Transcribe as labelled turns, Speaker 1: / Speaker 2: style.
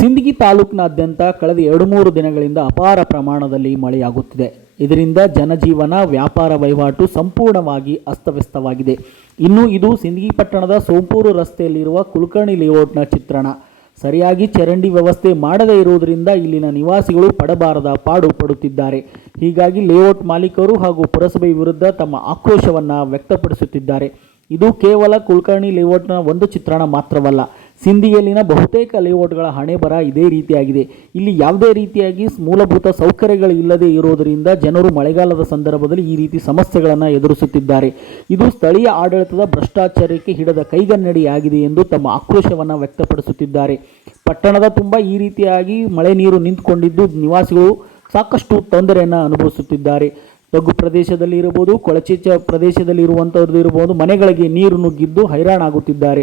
Speaker 1: ಸಿಂದಗಿ ತಾಲೂಕಿನಾದ್ಯಂತ ಕಳೆದ ಎರಡು ಮೂರು ದಿನಗಳಿಂದ ಅಪಾರ ಪ್ರಮಾಣದಲ್ಲಿ ಮಳೆಯಾಗುತ್ತಿದೆ. ಇದರಿಂದ ಜನಜೀವನ, ವ್ಯಾಪಾರ ವಹಿವಾಟು ಸಂಪೂರ್ಣವಾಗಿ ಅಸ್ತವ್ಯಸ್ತವಾಗಿದೆ. ಇನ್ನು ಇದು ಸಿಂದಗಿ ಪಟ್ಟಣದ ಸೋಂಪೂರು ರಸ್ತೆಯಲ್ಲಿರುವ ಕುಲಕರ್ಣಿ ಲೇಔಟ್ನ ಚಿತ್ರಣ. ಸರಿಯಾಗಿ ಚರಂಡಿ ವ್ಯವಸ್ಥೆ ಮಾಡದೇ ಇರುವುದರಿಂದ ಇಲ್ಲಿನ ನಿವಾಸಿಗಳು ಪಡಬಾರದ ಪಾಡು ಪಡುತ್ತಿದ್ದಾರೆ. ಹೀಗಾಗಿ ಲೇಔಟ್ ಮಾಲೀಕರು ಹಾಗೂ ಪುರಸಭೆ ವಿರುದ್ಧ ತಮ್ಮ ಆಕ್ರೋಶವನ್ನು ವ್ಯಕ್ತಪಡಿಸುತ್ತಿದ್ದಾರೆ. ಇದು ಕೇವಲ ಕುಲಕರ್ಣಿ ಲೇಔಟ್ನ ಒಂದು ಚಿತ್ರಣ ಮಾತ್ರವಲ್ಲ ಸಿಂಧಿಯಲ್ಲಿನ ಬಹುತೇಕ ಲೇಔಟ್ಗಳ ಹಣೆ ಬರ ಇದೇ ರೀತಿಯಾಗಿದೆ. ಇಲ್ಲಿ ಯಾವುದೇ ರೀತಿಯಾಗಿ ಮೂಲಭೂತ ಸೌಕರ್ಯಗಳು ಇಲ್ಲದೆ ಇರುವುದರಿಂದ ಜನರು ಮಳೆಗಾಲದ ಸಂದರ್ಭದಲ್ಲಿ ಈ ರೀತಿ ಸಮಸ್ಯೆಗಳನ್ನು ಎದುರಿಸುತ್ತಿದ್ದಾರೆ. ಇದು ಸ್ಥಳೀಯ ಆಡಳಿತದ ಭ್ರಷ್ಟಾಚಾರಕ್ಕೆ ಹಿಡದ ಕೈಗನ್ನಡಿಯಾಗಿದೆ ಎಂದು ತಮ್ಮ ಆಕ್ರೋಶವನ್ನು ವ್ಯಕ್ತಪಡಿಸುತ್ತಿದ್ದಾರೆ. ಪಟ್ಟಣದ ತುಂಬ ಈ ರೀತಿಯಾಗಿ ಮಳೆ ನೀರು ನಿಂತುಕೊಂಡಿದ್ದು ನಿವಾಸಿಗಳು ಸಾಕಷ್ಟು ತೊಂದರೆಯನ್ನು ಅನುಭವಿಸುತ್ತಿದ್ದಾರೆ. ತಗ್ಗು ಪ್ರದೇಶದಲ್ಲಿ ಇರಬಹುದು, ಕೊಳಚೆ ಪ್ರದೇಶದಲ್ಲಿ ಇರುವಂಥದ್ದು ಇರಬಹುದು, ಮನೆಗಳಿಗೆ ನೀರು ನುಗ್ಗಿದ್ದು ಹೈರಾಣಾಗುತ್ತಿದ್ದಾರೆ.